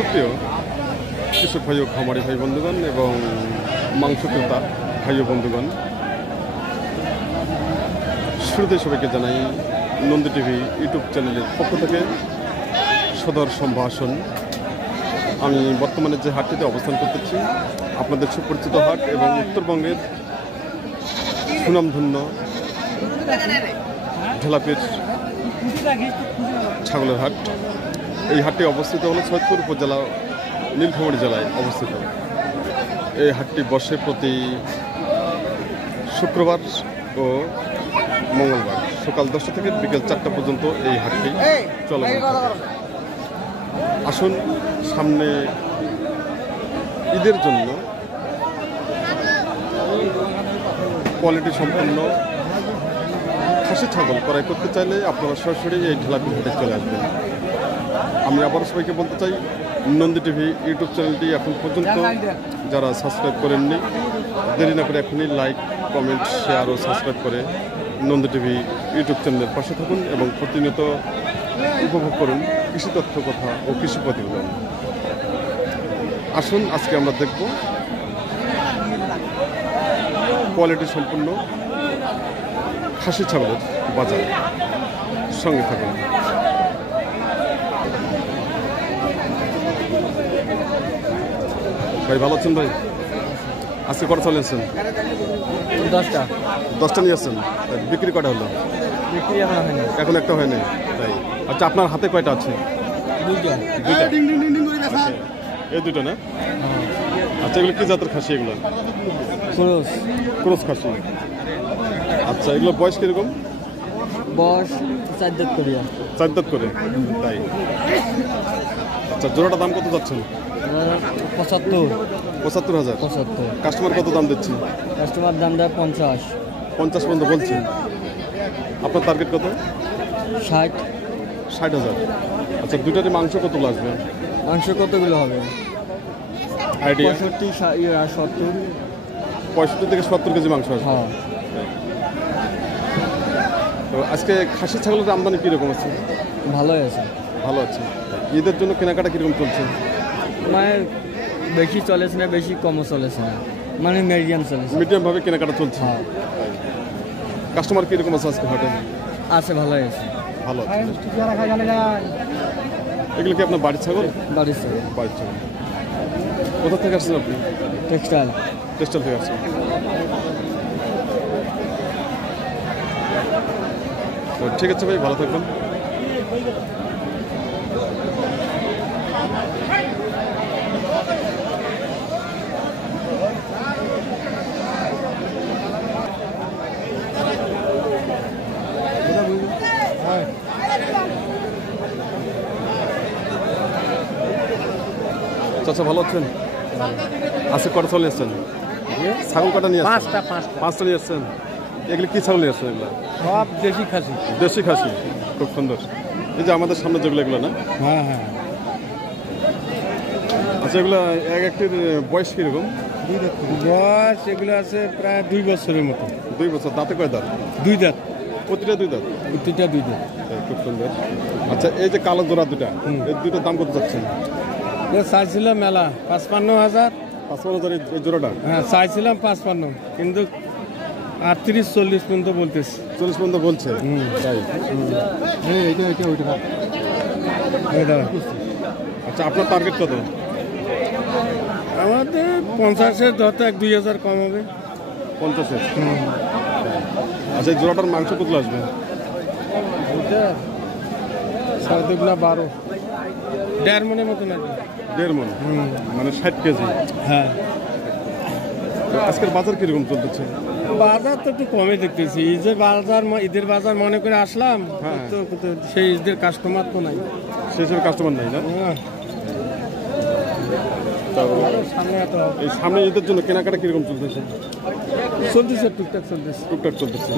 সুপ্রিয় কৃষক ভাই ও খামারি ভাই বন্ধুগণ এবং মাংস ক্রেতা ভাই ও বন্ধুগণ, শুরুতে সবাইকে জানাই নন্দী টিভি ইউটিউব চ্যানেলের পক্ষ থেকে সদর সম্ভাষণ। আমি বর্তমানে যে হাটটিতে অবস্থান করতেছি আপনাদের সুপরিচিত হাট এবং উত্তরবঙ্গের সুনামধন্য ঢেলাপির ছাগলের হাট। এই হাটটি অবস্থিত হলো সৈয়দপুর উপজেলা নীলফামারী জেলায় অবস্থিত। এই হাটটি বসে প্রতি শুক্রবার ও মঙ্গলবার সকাল 10টা থেকে বিকেল 4টা পর্যন্ত এই হাটটি চলমান থাকে। আসুন সামনে ঈদের জন্য কোয়ালিটি সম্পন্ন খাসি ছাগল ক্রয় করতে চাইলে আপনারা সরাসরি এই ঢেলাপির হাটে চলে আসবেন। আমি আবার সবাইকে বলতে চাই, নন্দী টিভি ইউটিউব চ্যানেলটি এখন পর্যন্ত যারা সাবস্ক্রাইব করেননি, দেরি না করে এখনই লাইক, কমেন্ট, শেয়ার ও সাবস্ক্রাইব করে নন্দী টিভি ইউটিউব চ্যানেলের পাশে থাকুন এবং প্রতিনিয়ত উপভোগ করুন কৃষি তথ্য কথা ও কৃষি প্রতিবেদন। আসুন আজকে আমরা দেখব কোয়ালিটি সম্পন্ন খাসি ছাগলের বাজার। সঙ্গে থাকুন। ভাই ভালো আছেন ভাই? আজকে কটা চলে আসছেন? 10টা নিয়ে আসছেন। বিক্রি কটা হলো? বিক্রি এখন একটা হয়নি তাই? আচ্ছা, আপনার হাতে কয়টা আছে? দুইটা। এই দুটো না? আচ্ছা, এগুলো কি জাতের খাসি? এগুলো ক্রস খাসি। আচ্ছা, এগুলো বয়স কিরকম? বয়স 4 দাঁত করে। 4 দাঁত করে তাই? আচ্ছা, জোড়াটা দাম কত যাচ্ছেন? 75,000। কাস্টমার কত দাম দিচ্ছি? কাস্টমার দাম দেয় 50 পর্যন্ত বলছি। আপনার টার্গেট কত? 60,000। আচ্ছা, দুটারই মাংস কতগুলো আসবে? মাংস কতগুলো হবে? আইডিয়া 65 থেকে 70 কেজি মাংস আসবে। হ্যাঁ। তো আজকে খাসি ছাগলের আমদানি কীরকম আছে? ভালোই আছে। ভালো আছে। ঈদের জন্য কেনাকাটা কীরকম চলছে? মানে বেশি চলেছে না, বেশি কমও চলেছে না, মানে মিডিয়াম চলেছে। মিডিয়ামভাবে কেনাকাটা চলছে। হ্যাঁ। কাস্টমার কীরকম আছে আজকে হাটে? আছে, ভালোই আছে। ভালো আছে। এগুলো কি আপনার বাড়ির ছাগল? বাড়ির ছাগল। বাড়ির ছাগল। কোথা থেকে আসছেন আপনি? টেক্সটাইল থেকে আসছেন। তো ঠিক আছে ভাই, ভালো থাকবেন। চাচা ভালো আছেন? আজকে কটা ছাগল নিয়ে আসছেন? ছাগল কটা নিয়ে আসছেন? পাঁচটা নিয়ে আসছেন। এগুলি কি ছাগল নিয়ে আসছেন? এগুলো সব দেশি খাসি। দেশি খাসি, খুব সুন্দর। এই যে আমাদের সামনে যেগুলো, এগুলো না? হ্যাঁ হ্যাঁ। আচ্ছা, এগুলো একটির বয়স কীরকম? বয়স এগুলো আছে প্রায় 2 বছরের মতো। 2 বছর। দাঁতে কয় দাঁত? 2 দাঁত। প্রতিটা 2 দাঁত? প্রতিটা 2 দাঁত। খুব সুন্দর। আচ্ছা, এই যে কালো জোড়া দুটা, এই দুটোর দাম কত যাচ্ছেন? চাইছিলাম মেলা 55,000। 55,000 এই জোড়াটা? হ্যাঁ, চাইছিলাম 55, কিন্তু 38-40 পর্যন্ত বলতেছি। 40 পর্যন্ত বলছে তাই? আচ্ছা, আপনার টার্গেট কত? আমাদের 50-এর ধরতে 1-2,000 কম হবে। 50-এর? আচ্ছা, এই জোড়াটার মাংস কত আসবে? 12.5 1.5 মনের মতো নাকি? 1.5 মন, মানে 60 কেজি। হ্যাঁ। আজকের বাজার কিরকম চলতেছে? বাজার তো একটু কমে দেখতেছি। ঈদের বাজার মনে করে আসলাম, তো সেই ঈদের কাস্টমার তো নাই। সেই হিসেবে কাস্টমার নাই না? এই সামনে ঈদের জন্য কেনাকাটা কিরকম চলতেছে? টুকটাক চলতেছে।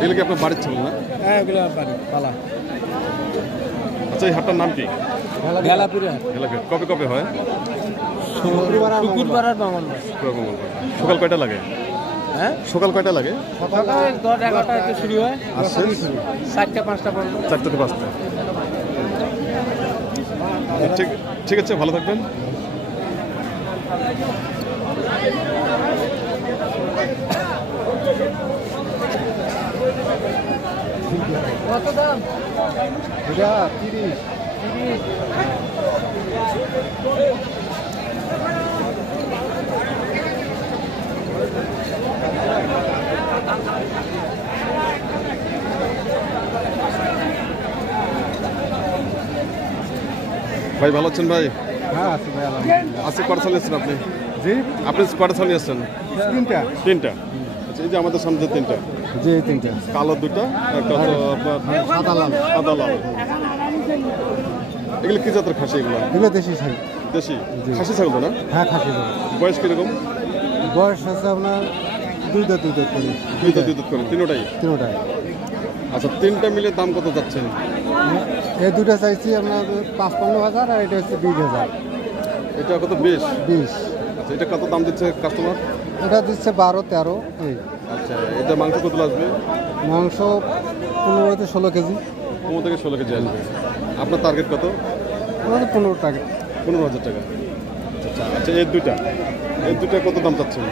এগুলো কি আপনার বাড়ির ছিল না? হ্যাঁ, এগুলো বাড়ি পালা। আচ্ছা, এই হাটটার নাম কি? ঢেলাপির হাট। কবে কবে হয়? শুক্রবার আর মঙ্গলবার। সকাল কয়টা লাগে? হ্যাঁ, সকাল কয়টা লাগে? সকাল 10-11টা শুরু হয়। আর শেষ 4টা 5টা পর্যন্ত। 4টা থেকে 5টা। ঠিক ঠিক আছে, ভালো থাকবেন। কত দাম? এটা 30। ভাই ভালো আছেন ভাই? হ্যাঁ আছে ভাই, আলহামদুলিল্লাহ। আজকে কটা ছাগল নিয়েছেন আপনি? জি, আপনি কটা ছাগল নিয়েছেন? 3টা। তিনটা। আচ্ছা, এই যে আমাদের সামনে যে তিনটা, জি, 3টা। কালো দুটো, একটা হচ্ছে আপনার সাদা লাল। সাদা লাল। এগুলো কি জাতের খাসি এগুলো? এগুলো দেশি ছাগল। দেশি জি। খাসি ছাগল তো না? হ্যাঁ, খাসি ছাগল। বয়স কিরকম? বয়স আছে আপনার 2 দাঁত করে। দুই দাঁত করে তিনোটাই। 3টাই। আচ্ছা, তিনটা মিলে দাম কত যাচ্ছেন? এই দুটো চাইছি আপনার 55,000, আর এটা হচ্ছে 20,000। এটা কত? 20। 20। আচ্ছা, এটা কত দাম দিচ্ছে কাস্টমার? এটা দিচ্ছে 12-13। এই আচ্ছা, এটা মাংস কত আসবে? মাংস 15 থেকে 16 কেজি। 15 থেকে 16 কেজি আসবে। আপনার টার্গেট কত? আমাদের 15 টাকা। 15,000 টাকা। আচ্ছা আচ্ছা, এই দুইটা কত দাম চাচ্ছেন?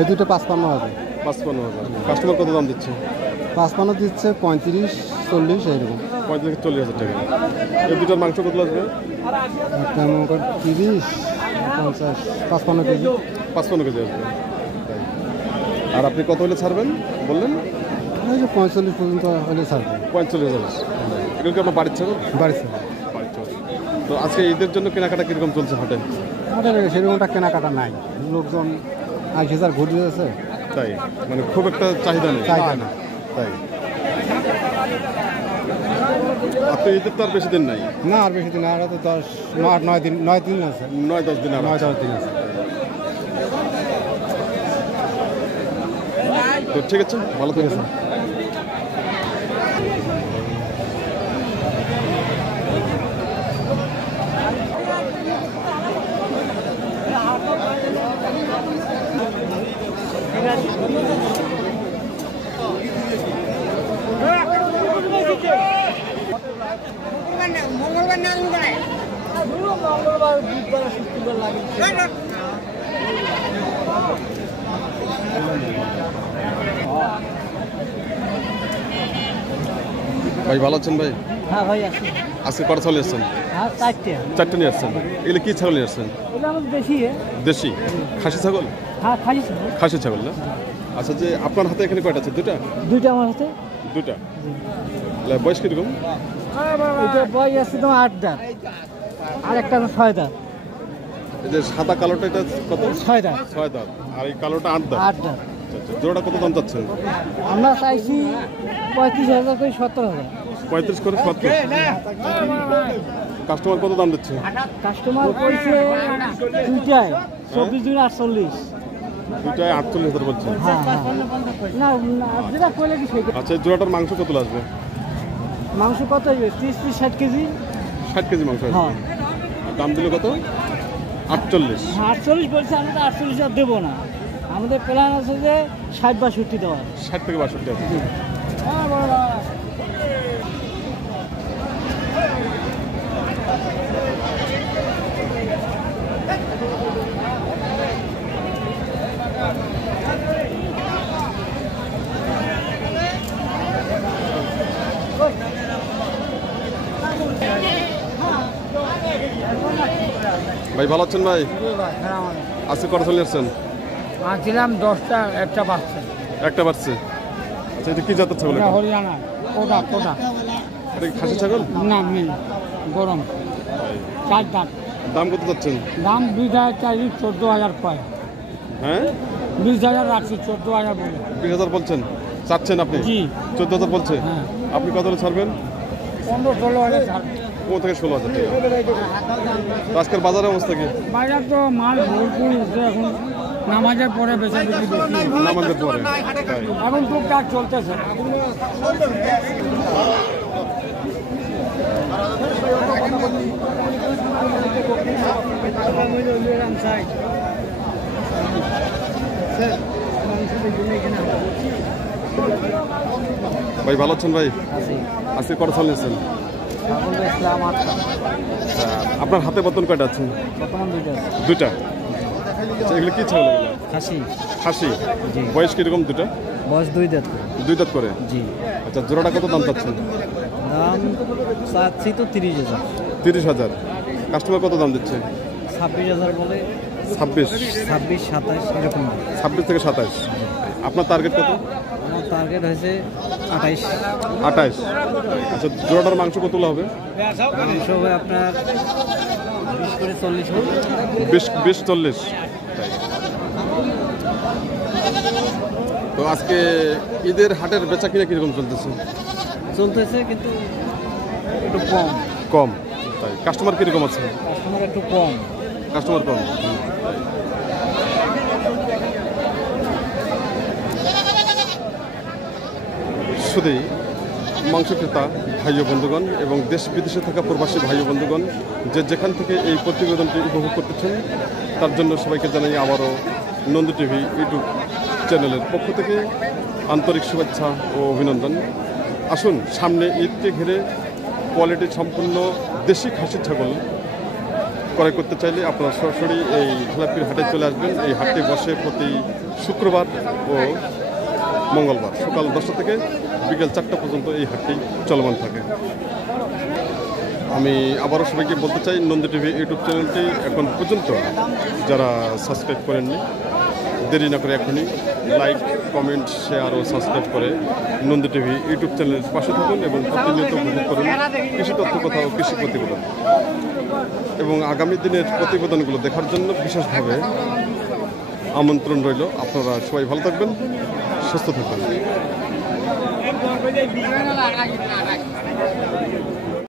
এই দুটো 55,000। 55,000। কাস্টমার কত দাম দিচ্ছে? 55 দিচ্ছে, 35-40 এইরকম। 35 থেকে 40,000 টাকা। এই দুটার মাংস কত আসবে? একটা মনে করেন 30-50, 55 কেজি। 55 কেজি আসবে। তাই। আর আপনি কত হলে ছাড়বেন বললেন? এই যে 45 পর্যন্ত হলে ছাড়বে। 45,000। এগুলো কি আপনার বাড়ির ছাগল? বাড়িতে বাড়ির ছাগল। তো আজকে ঈদের জন্য কেনাকাটা কীরকম চলছে হাটে? আমাদের সেরকমটা কেনাকাটা নাই, লোকজন 80,000 ঘুরে যাচ্ছে। তাই, মানে খুব একটা চাহিদা নেই। চাহিদা না। তাই। আপনি ঈদের তো আর বেশি দিন নাই, না, আর বেশি দিন, আর তো 9 দিন আছে। 9-10 দিন আর আছে। 9-10 দিন আছে। তো ঠিক আছে, ভালো থাকবেন। মঙ্গলবার না মঙ্গলবার বুধবার শুক্রবার লাগে। ভাই ভালো আছেন ভাই? হ্যাঁ ভাই আছে। আজকে কটা ছাগল নিয়ে আসছেন? হ্যাঁ 4টে। 4টে নিয়ে আসছেন। এগুলো কি ছাগল নিয়ে আসছেন? এটা আমাদের দেশি। দেশি খাসি ছাগল? হ্যাঁ খাসি ছিল। খাসি ছাগল না? আচ্ছা, যে আপনার হাতে এখানে কয়টা আছে? দুটা? দুইটা আমার হাতে। দুটা। বয়স কিরকম? এটা বয়স আছে তোমার 8 দাঁত, আর একটা 6 দাঁত। এই যে সাদা কালোটা, এটা কত? 6 দাঁত। 6 দাঁত। আর এই কালোটা 8 দাঁত। 8 দাঁত। আচ্ছা আচ্ছা, জোড়া কত দাম চাচ্ছেন? আমরা চাইছি 35,000 করে 17,000। 35 করে 70। কাস্টমার কত দাম দিচ্ছে? কাস্টমার কইছে দুইটায় 24 দিন 48। দুটায় 48,000 বলছে। হ্যাঁ হ্যাঁ। না না, যেটা কইলে কি সেটা। আচ্ছা, এই জোড়াটার মাংস কত আসবে? মাংস কত হইবে? 30-60 কেজি। 60 কেজি মাংস আসবে। হ্যাঁ আর দাম দিল কত? 48। 48 বলছে, আমরা তো 48 আর দেবো না। আমাদের প্ল্যান আছে যে 60-62 দেওয়া। 60 থেকে 62 আছে। ভাই ভালো আছেন ভাই? আজকে কটা চলে আসছেন? আনছিলাম 10টা, একটা বাচ্চা। একটা বাড়ছে। আচ্ছা, এটা কি জাতের ছাগল? এটা হরিয়ানা কোটা কোটা। এটা কি খাসি ছাগল? না নেই, গরম 4 দাঁত। দাম কত যাচ্ছেন? দাম 20,000 চাইছি, 14,000 কয়। হ্যাঁ, 20,000 রাখছি, 14,000 বলে। 20,000 বলছেন? চাচ্ছেন আপনি? জি। 14,000 বলছে। হ্যাঁ। আপনি কত হলে ছাড়বেন? 15-16,000 ছাড়। 15 থেকে 16,000 টাকা। তো আজকের বাজারের অবস্থা কি? বাজার তো মাল ভরপুর উঠছে এখন, নামাজের পরে বেশি বেশি বেশি। নামাজের পরে। তাই। এখন টুকটাক চলতেছে। ভাই ভালো আছেন ভাই? আজকে কটা ছাগল নিয়েছেন? ছাগল বেচলাম 8টা, আপনার হাতে বর্তমান কয়টা আছে? বর্তমান 2টা আছে। 2টা। আচ্ছা, এগুলো কি ছাগল? এগুলো খাসি, খাসি। জি। বয়স কিরকম? 2টা বয়স 2 দাঁত করে। 2 দাঁত করে। জি। আচ্ছা, জোড়াটা কত দাম চাচ্ছেন? দাম চাচ্ছি তো 30,000। 30,000। কাস্টমার কত দাম দিচ্ছে? 26,000 বলে, 26। 26, 27 এরকম। 26 থেকে 27। আপনার টার্গেট কত? আমার টার্গেট হয়েছে 28। 28। আচ্ছা, জোড়াটার মাংস কতগুলো হবে? মাংস হবে আপনার 20 করে 40 হবে। 20-40। তো আজকে ঈদের হাটের বেচা কিনা কিরকম চলতেছে? চলতেছে কিন্তু একটু কম, কম। তাই কাস্টমার কিরকম আছে? কাস্টমার একটু কম। কাস্টমার কম। শুধুই মাংস ক্রেতা ভাই ও বন্ধুগণ এবং দেশ বিদেশে থাকা প্রবাসী ভাই ও বন্ধুগণ যে যেখান থেকে এই প্রতিবেদনটি উপভোগ করতেছেন তার জন্য সবাইকে জানাই আবারও নন্দী টিভি ইউটিউব চ্যানেলের পক্ষ থেকে আন্তরিক শুভেচ্ছা ও অভিনন্দন। আসুন, সামনে ঈদকে ঘিরে কোয়ালিটি সম্পূর্ণ দেশি খাসির ছাগল ক্রয় করতে চাইলে আপনারা সরাসরি এই ঢেলাপির হাটে চলে আসবেন। এই হাটটি বসে প্রতি শুক্রবার ও মঙ্গলবার সকাল 10টা থেকে বিকেল 4টা পর্যন্ত এই হাটটি চলমান থাকে। আমি আবারও সবাইকে বলতে চাই, নন্দী টিভি ইউটিউব চ্যানেলটি এখন পর্যন্ত যারা সাবস্ক্রাইব করেননি, দেরি না করে এখনই লাইক, কমেন্ট, শেয়ার ও সাবস্ক্রাইব করে নন্দী টিভি ইউটিউব চ্যানেলের পাশে থাকুন এবং প্রতিনিয়ত উপভোগ করুন কৃষি তথ্য কথা ও কৃষি প্রতিবেদন। এবং আগামী দিনের প্রতিবেদনগুলো দেখার জন্য বিশেষভাবে আমন্ত্রণ রইল। আপনারা সবাই ভালো থাকবেন, সুস্থ থাকবেন।